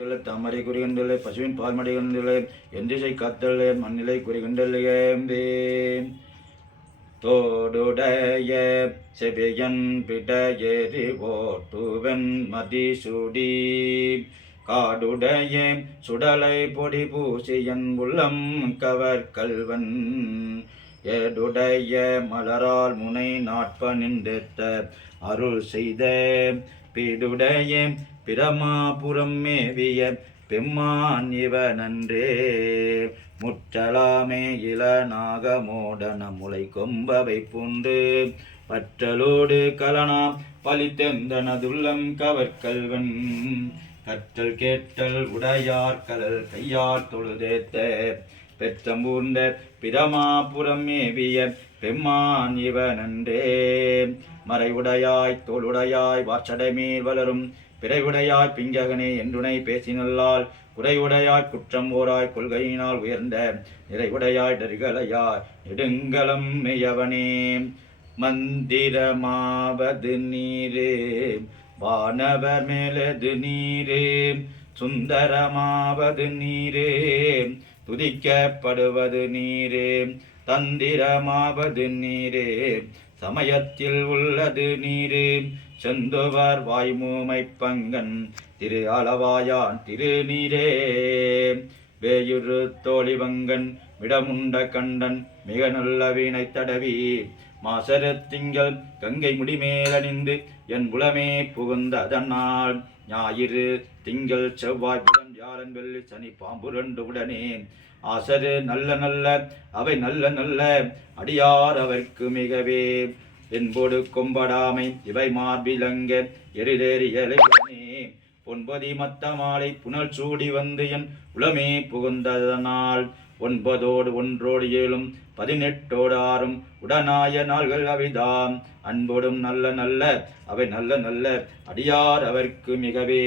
தாமரை குறிகண்டலே பசுவின் பால்மடை கண்டலே எந்திசை காத்தலே மண்ணிலை குறிகண்டலே தோடுடைய செவியன் பிடையேறி ஓட்டுவன் மதிசூடி காடுடைய சுடலை பொடி பூசியன் உள்ளம் கவர் கல்வன் ஏடுடைய மலரால் முனை நாட்ப நின்றேத்த அருள் செய்த பீடுடைய பிரமாபுரம் மேவிய பெம்மான் இவனன்றே முற்றலாமே இளநாகமோடன முளை கொம்பவை பூண்டு பற்றலோடு கலனாம் பலித்தெந்தனதுள்ளம் கவர்கல்வன் கற்றல் கேட்டல் உடையார் கலல் கையார் தொழுதேத்த பெற்றம்பூர்ந்த பிரமாபுரம் மேவிய பெம்மான் இவனன்றே மறைவுடையாய் தோளுடையாய் வார்ச்சடைமேல் வளரும் பிறைவுடையாய் பிங்ககனே என்றுனை பேசினல்லால் குறைவுடையாய் குற்றம் ஓராய் கொள்கையினால் உயர்ந்த நிறைவுடையாய் டரிகளையாய் நெடுங்கலம் மெய்யவனே மந்திரமாவது நீரே வானவர் மேலது நீரே சுந்தரமாவது நீரே துதிக்கப்படுவது நீரே தந்திரமாவது நீரே சமயத்தில் உள்ளது நீரே செந்துவர் வாய்மூமை பங்கன் திரு அளவாயான் திருநீரே வேயுறு தோழிவங்கன் விடமுண்ட கண்டன் மிக நல்ல வீணை தடவி மாசர திங்கள் கங்கை முடிமேலணிந்து என் புலமே புகுந்த அதனால் ஞாயிறு திங்கள் செவ்வாய் புதன் வியாழன் வெள்ளி சனி பாம்புரண்டு உடனே ஆசரு நல்ல நல்ல அவை நல்ல நல்ல அடியார் அவர்க்கு மிகவே என்போடு கொம்படாமை இவை மார்பிலங்க எரிதேறியலையுடனே பொன்பதி மத்த மாலை புனல் சூடி வந்து என் உளமே புகுந்ததனால் 9 ஒன்றோடு 7 18 6 உடனாய நாள்கள் அவைதாம் அன்போடும் நல்ல நல்ல அவை நல்ல நல்ல அடியார் அவர்க்கு மிகவே